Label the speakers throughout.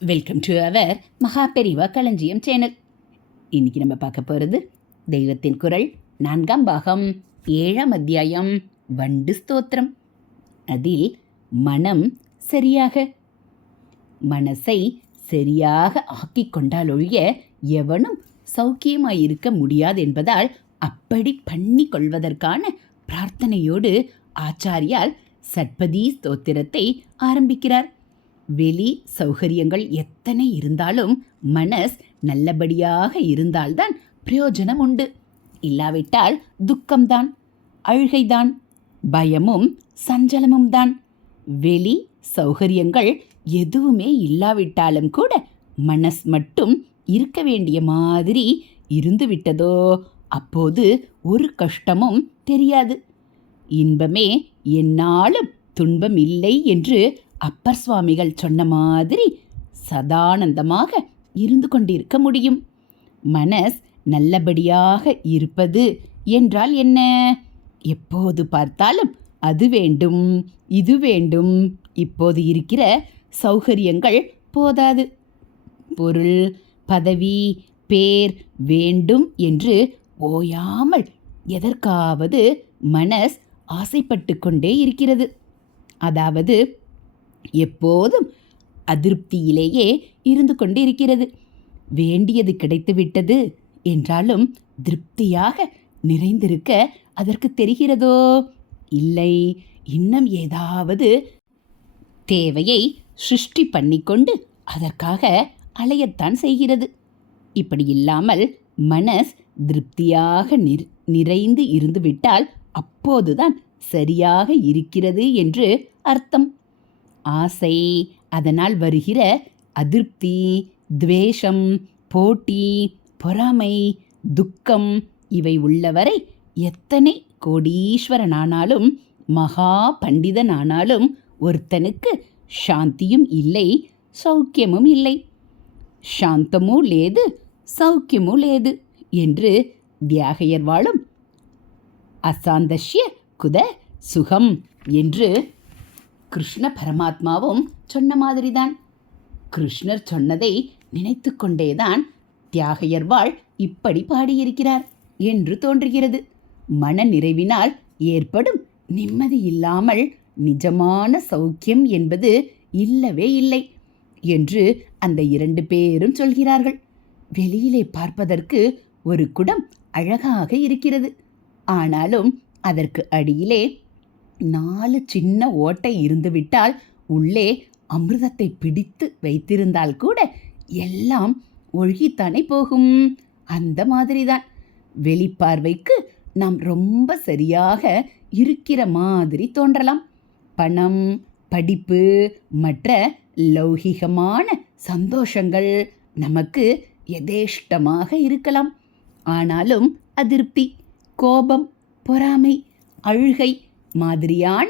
Speaker 1: Welcome to our மகா பெரிவா களஞ்சியம் channel. இன்னைக்கு நம்ம பார்க்க போகிறது தெய்வத்தின் குரல் நான்காம் பாகம் ஏழாம் அத்தியாயம் வண்டு ஸ்தோத்திரம். அதில் மனம் சரியாக மனசை சரியாக ஆக்கி கொண்டால் ஒழிய எவனும் சௌக்கியமாயிருக்க முடியாது என்பதால் அப்படி பண்ணி கொள்வதற்கான பிரார்த்தனையோடு ஆச்சாரியால் சட்பதி ஸ்தோத்திரத்தை ஆரம்பிக்கிறார். வெளி சௌகரியங்கள் எத்தனை இருந்தாலும் மனஸ் நல்லபடியாக இருந்தால்தான் பிரயோஜனம் உண்டு. இல்லாவிட்டால் துக்கம்தான் அழுகைதான் பயமும் சஞ்சலமும் தான் வெளி சௌகரியங்கள் எதுவுமே இல்லாவிட்டாலும் கூட மனஸ் மட்டும் இருக்க வேண்டிய மாதிரி இருந்துவிட்டதோ அப்போது ஒரு கஷ்டமும் தெரியாது. இன்பமே என்னாலும் துன்பம் இல்லை என்று அப்பர் சுவாமிகள் சொன்ன மாதிரி சதானந்தமாக இருந்து கொண்டிருக்க முடியும். மனஸ் நல்லபடியாக இருப்பது என்றால் என்ன? எப்போது பார்த்தாலும் அது வேண்டும் இது வேண்டும். இப்போது இருக்கிற சௌகரியங்கள் போதாது. பொருள் பதவி பேர் வேண்டும் என்று ஓயாமல் எதற்காவது மனஸ் ஆசைப்பட்டு கொண்டே இருக்கிறது. அதாவது எப்போதும் அதிருப்தியிலேயே இருந்து கொண்டு இருக்கிறது வேண்டியது கிடைத்துவிட்டது என்றாலும் திருப்தியாக நிறைந்திருக்க அதற்கு தெரிகிறதோ? இல்லை. இன்னும் ஏதாவது தேவையை சிருஷ்டி பண்ணிக்கொண்டு அதற்காக அலையத்தான் செய்கிறது. இப்படி இல்லாமல் மனஸ் திருப்தியாக நிர் நிறைந்து இருந்துவிட்டால் அப்போதுதான் சரியாக இருக்கிறது என்று அர்த்தம். ஆசை. அதனால் வருகிற அதிருப்தி துவேஷம் போட்டி பொறாமை துக்கம் இவை உள்ளவரை எத்தனை கோடீஸ்வரனானாலும் மகா பண்டிதனானாலும் ஒருத்தனுக்கு சாந்தியும் இல்லை சௌக்கியமும் இல்லை. சாந்தமும் லேது சௌக்கியமும் லேது என்று தியாகையர் வாழும் அசாந்தஷ்ய குத சுகம் என்று கிருஷ்ண பரமாத்மாவும் சொன்ன மாதிரிதான். கிருஷ்ணர் சொன்னதை நினைத்து கொண்டேதான் தியாகையர் வாழ் இப்படி பாடியிருக்கிறார் என்று தோன்றுகிறது. மன நிறைவினால் ஏற்படும் நிம்மதி இல்லாமல் நிஜமான சௌக்கியம் என்பது இல்லவே இல்லை என்று அந்த இரண்டு பேரும் சொல்கிறார்கள். வெளியிலே பார்ப்பதற்கு ஒரு குடம் அழகாக இருக்கிறது. ஆனாலும் அதற்கு அடியிலே நாலு சின்ன ஓட்டை இருந்துவிட்டால் உள்ளே அமிர்தத்தை பிடித்து வைத்திருந்தால் கூட எல்லாம் ஒழுகித்தானே போகும். அந்த மாதிரிதான். வெளிப்பார்வைக்கு நாம் ரொம்ப சரியாக இருக்கிற மாதிரி தோன்றலாம். பணம் படிப்பு மற்ற லௌகிகமான சந்தோஷங்கள் நமக்கு எதேஷ்டமாக இருக்கலாம். ஆனாலும் அதிருப்தி கோபம் பொறாமை அழுகை மாதிரியான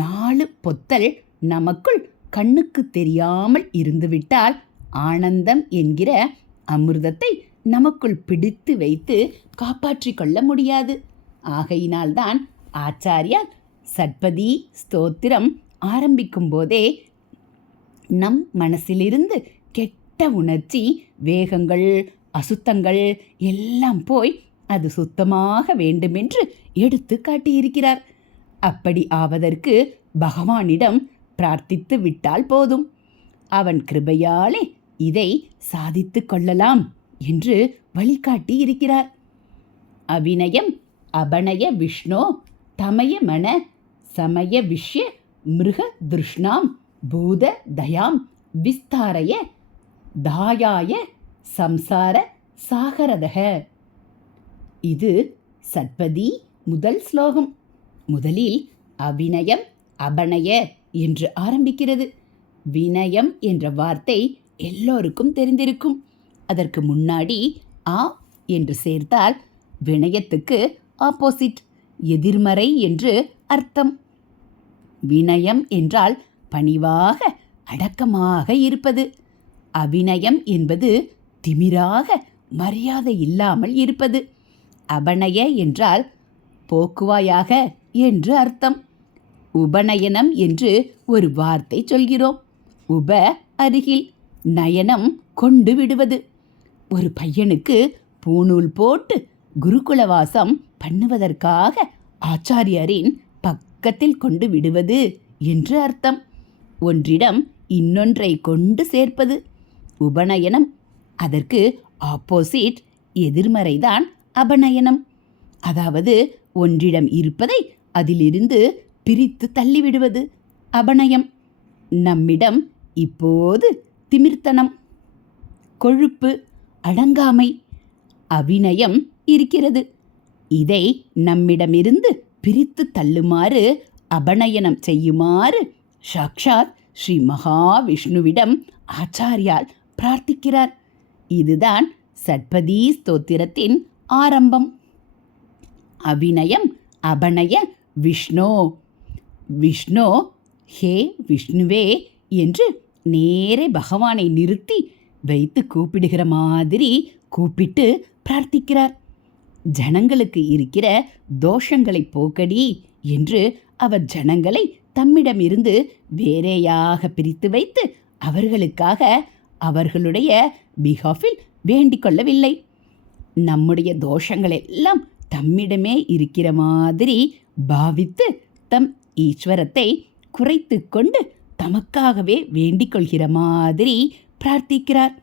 Speaker 1: நாலு பொத்தல் நமக்குள் கண்ணுக்கு தெரியாமல் இருந்துவிட்டால் ஆனந்தம் என்கிற அமிர்தத்தை நமக்குள் பிடித்து வைத்து காப்பாற்றிக் கொள்ள முடியாது. ஆகையினால்தான் ஆச்சாரியார் சட்பதி ஸ்தோத்திரம் ஆரம்பிக்கும் போதே நம் மனசிலிருந்து கெட்ட உணர்ச்சி வேகங்கள் அசுத்தங்கள் எல்லாம் போய் அது சுத்தமாக வேண்டுமென்று எடுத்து காட்டியிருக்கிறார். அப்படி ஆவதற்கு பகவானிடம் பிரார்த்தித்து விட்டால் போதும். அவன் கிருபையாலே இதை சாதித்து கொள்ளலாம் என்று வழிகாட்டி இருக்கிறார். அபிநயம் அபனய விஷ்ணோ தமய மன சமய விஷய மிருக திருஷ்ணாம் பூத தயாம் விஸ்தாரய தாயாய சம்சார சாகரதக. இது சத்பதி முதல் ஸ்லோகம். முதலில் அபிநயம் அபணய என்று ஆரம்பிக்கிறது. வினயம் என்ற வார்த்தை எல்லோருக்கும் தெரிந்திருக்கும். அதற்கு முன்னாடி ஆ என்று சேர்த்தால் வினயத்துக்கு ஆப்போசிட் எதிர்மறை என்று அர்த்தம். வினயம் என்றால் பணிவாக அடக்கமாக இருப்பது. அபிநயம் என்பது திமிராக மரியாதை இல்லாமல் இருப்பது. அபநய என்றால் போக்குவாயாக என்று அர்த்தம். உபநயனம் என்று ஒரு வார்த்தை சொல்கிறோம். உப அருகில் நயனம் கொண்டு விடுவது. ஒரு பையனுக்கு பூணூல் போட்டு குருகுலவாசம் பண்ணுவதற்காக ஆச்சாரியரின் பக்கத்தில் கொண்டு விடுவது என்று அர்த்தம். ஒன்றிடம் இன்னொன்றை கொண்டு சேர்ப்பது. உபநயனம் அதற்கு ஆப்போசிட் எதிர்மறைதான் அபநயனம். அதாவது ஒன்றிடம் இருப்பதை அதிலிருந்து பிரித்து தள்ளிவிடுவது அபநயம். நம்மிடம் இப்போது திமிர்த்தனம் கொழுப்பு அடங்காமை அபிநயம் இருக்கிறது. இதை நம்மிடமிருந்து பிரித்து தள்ளுமாறு அபநயனம் செய்யுமாறு சாக்ஷாத் ஸ்ரீ மகாவிஷ்ணுவிடம் ஆச்சாரியால் பிரார்த்திக்கிறார். இதுதான் சட்பதி ஸ்தோத்திரத்தின் ஆரம்பம். அபிநயம் அபநய விஷ்ணு விஷ்ணு ஹே விஷ்ணுவே என்று நேரே பகவானை நிறுத்தி வைத்து கூப்பிடுகிற மாதிரி கூப்பிட்டு பிரார்த்திக்கிறார். ஜனங்களுக்கு இருக்கிற தோஷங்களை போக்கடி என்று அவர் ஜனங்களை தம்மிடமிருந்து வேறையாக பிரித்து வைத்து அவர்களுக்காக அவர்களுடைய பிஹாஃபில் வேண்டிக் கொள்ளவில்லை. நம்முடைய தோஷங்கள் எல்லாம் தம்மிடமே இருக்கிற மாதிரி பாவித்து தம் ஈஸ்வரத்தை குறைத்து கொண்டு தமக்காகவே வேண்டிக் கொள்கிற மாதிரி பிரார்த்திக்கிறார்.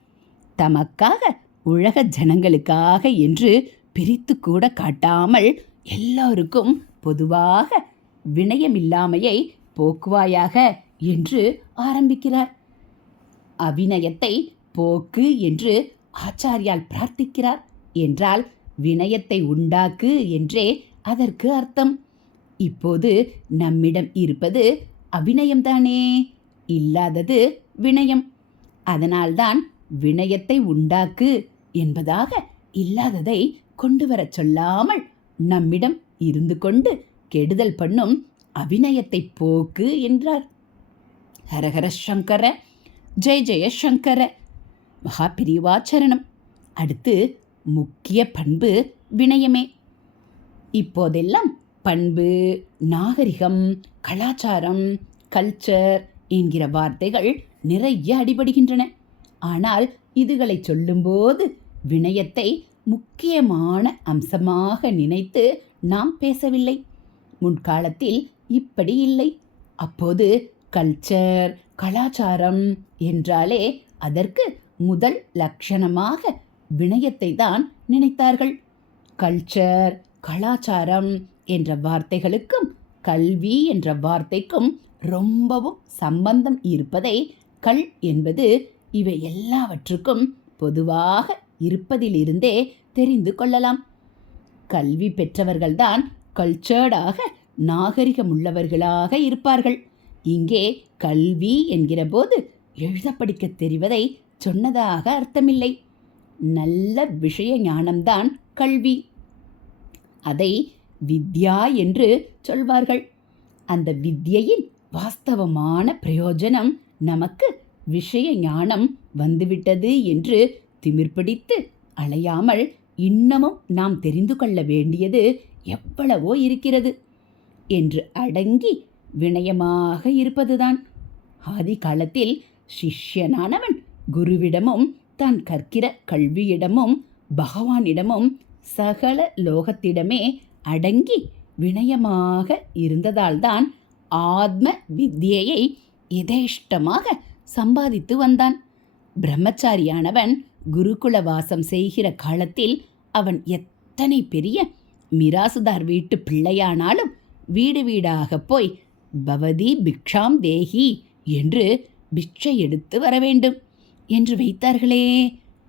Speaker 1: தமக்காக உலக ஜனங்களுக்காக என்று பிரித்து கூட காட்டாமல் எல்லோருக்கும் பொதுவாக வினயமில்லாமையை போக்குவாயாக என்று ஆரம்பிக்கிறார். அவிநயத்தை போக்கு என்று ஆச்சாரியால் பிரார்த்திக்கிறார். என்றால் வினயத்தை உண்டாக்கு என்றே அதற்கு அர்த்தம். இப்போது நம்மிடம் இருப்பது அபிநயம்தானே இல்லாதது வினயம். அதனால்தான் வினயத்தை உண்டாக்கு என்பதாக இல்லாததை கொண்டு வரச் சொல்லாமல் நம்மிடம் இருந்து கொண்டு கெடுதல் பண்ணும் அபிநயத்தை போக்கு என்றார். ஹரஹர சங்கர ஜெய ஜெய சங்கர. மகாபிரிவாச்சரணம் அடுத்து முக்கிய பண்பு வினயமே. இப்போதெல்லாம் பண்பு நாகரிகம் கலாச்சாரம் கல்ச்சர் என்கிற வார்த்தைகள் நிறைய அடிபடுகின்றன. ஆனால் இதுகளை சொல்லும்போது வினயத்தை முக்கியமான அம்சமாக நினைத்து நாம் பேசவில்லை. முன்காலத்தில் இப்படி இல்லை. அப்போது கல்ச்சர் கலாச்சாரம் என்றாலே அதற்கு முதல் லட்சணமாக வினயத்தை தான் நினைத்தார்கள். கல்ச்சர் கலாச்சாரம் என்ற வார்த்தைகளுக்கும் கல்வி என்ற வார்த்தைக்கும் ரொம்பவும் சம்பந்தம் இருப்பதை கல் என்பது இவை எல்லாவற்றுக்கும் பொதுவாக இருப்பதிலிருந்தே தெரிந்து கொள்ளலாம். கல்வி பெற்றவர்கள்தான் கல்ச்சர்டாக நாகரிகமுள்ளவர்களாக இருப்பார்கள். இங்கே கல்வி என்கிற போது எழுத படிக்க தெரிவதை சொன்னதாக அர்த்தமில்லை. நல்ல விஷய ஞானம்தான் கல்வி. அதை வித்யா என்று சொல்வார்கள். அந்த வித்யையின் வாஸ்தவமான பிரயோஜனம் நமக்கு விஷய ஞானம் வந்துவிட்டது என்று திமிர்பிடித்து அலையாமல் இன்னமும் நாம் தெரிந்து கொள்ள வேண்டியது எவ்வளவோ இருக்கிறது என்று அடங்கி வினயமாக இருப்பதுதான். ஆதி காலத்தில் சிஷ்யனானவன் குருவிடமும் தான் கற்கிற கல்வியிடமும் பகவானிடமும் சகல லோகத்திடமே அடங்கி வினயமாக இருந்ததால்தான் ஆத்ம வித்யையை யதேஷ்டமாக சம்பாதித்து வந்தான். பிரம்மச்சாரியானவன் குருகுல வாசம் செய்கிற காலத்தில் அவன் எத்தனை பெரிய மிராசுதார் வீட்டு பிள்ளையானாலும் வீடு வீடாக போய் பவதி பிக்ஷாம் தேகி என்று பிக்ஷை எடுத்து வர வேண்டும் என்று வைத்தார்களே.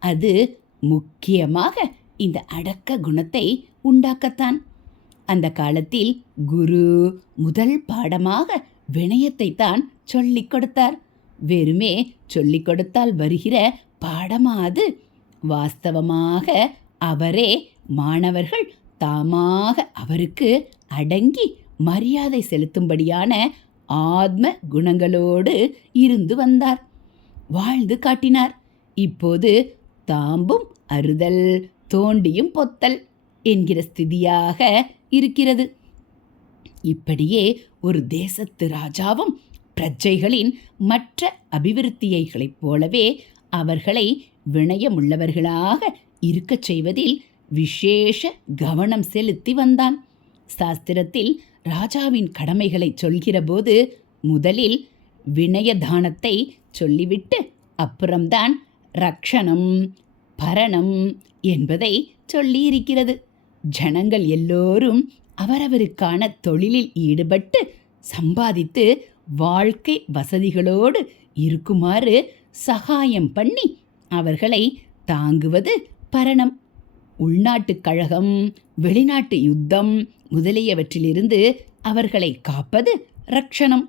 Speaker 1: அது முக்கியமாக இந்த அடக்க குணத்தை உண்டாக்கத்தான். அந்த காலத்தில் குரு முதல் பாடமாக வினயத்தை தான் சொல்லிக் கொடுத்தார். வெறுமே சொல்லிக் கொடுத்தால் வருகிற பாடமா அது வாஸ்தவமாக அவரே மாணவர்கள் தாமாக அவருக்கு அடங்கி மரியாதை செலுத்தும்படியான ஆத்ம குணங்களோடு இருந்து வந்தார். வாழ்ந்து காட்டினார். இப்போது தாம்பும் அறுதல் தோண்டியும் பொத்தல் என்கிற ஸ்திதியாக இருக்கிறது. இப்படியே ஒரு தேசத்து ராஜாவும் பிரஜைகளின் மற்ற அபிவிருத்தியைகளைப் போலவே அவர்களை வினயமுள்ளவர்களாக இருக்கச் செய்வதில் விசேஷ கவனம் செலுத்தி வந்தான். சாஸ்திரத்தில் ராஜாவின் கடமைகளை சொல்கிறபோது முதலில் வினயதானத்தை சொல்லிவிட்டு அப்புறம்தான் ரக்ஷணம் பரணம் என்பதை சொல்லியிருக்கிறது. ஜனங்கள் எல்லோரும் அவரவருக்கான தொழிலில் ஈடுபட்டு சம்பாதித்து வாழ்க்கை வசதிகளோடு இருக்குமாறு சகாயம் பண்ணி அவர்களை தாங்குவது பரணம். உள்நாட்டுக் கழகம் வெளிநாட்டு யுத்தம் முதலியவற்றிலிருந்து அவர்களை காப்பது ரக்ஷணம்.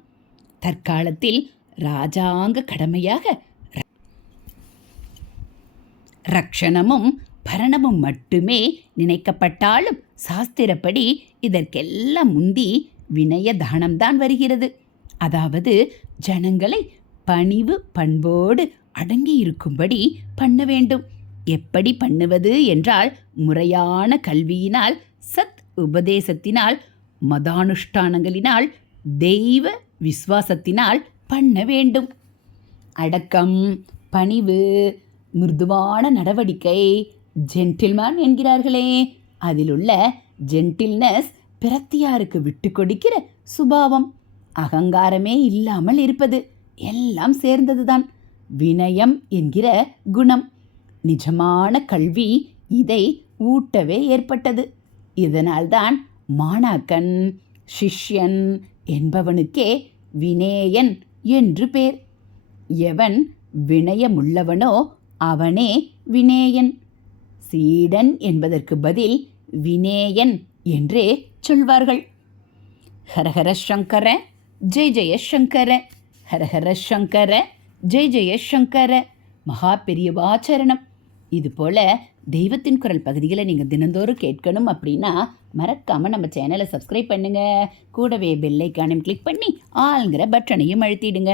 Speaker 1: தற்காலத்தில் ராஜாங்க கடமையாக ரக்ஷணமும் பரணமும் மட்டுமே நினைக்கப்பட்டாலும் சாஸ்திரப்படி இதற்கெல்லாம் முந்தி வினய தானம்தான் வருகிறது. அதாவது ஜனங்களை பணிவு பண்போடு அடங்கி இருக்கும்படி பண்ண வேண்டும். எப்படி பண்ணுவது என்றால் முறையான கல்வியினால் சத் உபதேசத்தினால் மதானுஷ்டானங்களினால் தெய்வ விசுவாசத்தினால் பண்ண வேண்டும். அடக்கம் பணிவு மிருதுவான நடவடிக்கை ஜென்டில்மேன் என்கிறார்களே. அதிலுள்ள ஜென்டில்னஸ் பிரத்தியாருக்கு விட்டு கொடுக்கிற சுபாவம் அகங்காரமே இல்லாமல் இருப்பது எல்லாம் சேர்ந்ததுதான். வினயம் என்கிற குணம். நிஜமான கல்வி இதை ஊட்டவே ஏற்பட்டது. இதனால்தான் மாணாக்கன் சிஷ்யன் என்பவனுக்கே வினேயன் என்று பேர். எவன் வினயமுள்ளவனோ அவனே வினேயன் சீடன் என்பதற்கு பதில் வினேயன் என்றே சொல்வார்கள். ஹரஹர சங்கர ஜெய ஜெய சங்கர. ஹரஹர சங்கர ஜெய் ஜெய சங்கர. மகா பெரியவாச்சரணம். இது போல் தெய்வத்தின் குரல் பகுதிகளை நீங்கள் தினந்தோறும் கேட்கணும் அப்படின்னா மறக்காமல் நம்ம சேனலை சப்ஸ்கிரைப் பண்ணுங்கள் கூடவே பெல்லைக்கானையும் கிளிக் பண்ணி ஆளுங்கிற பட்டனையும் அழுத்திடுங்க.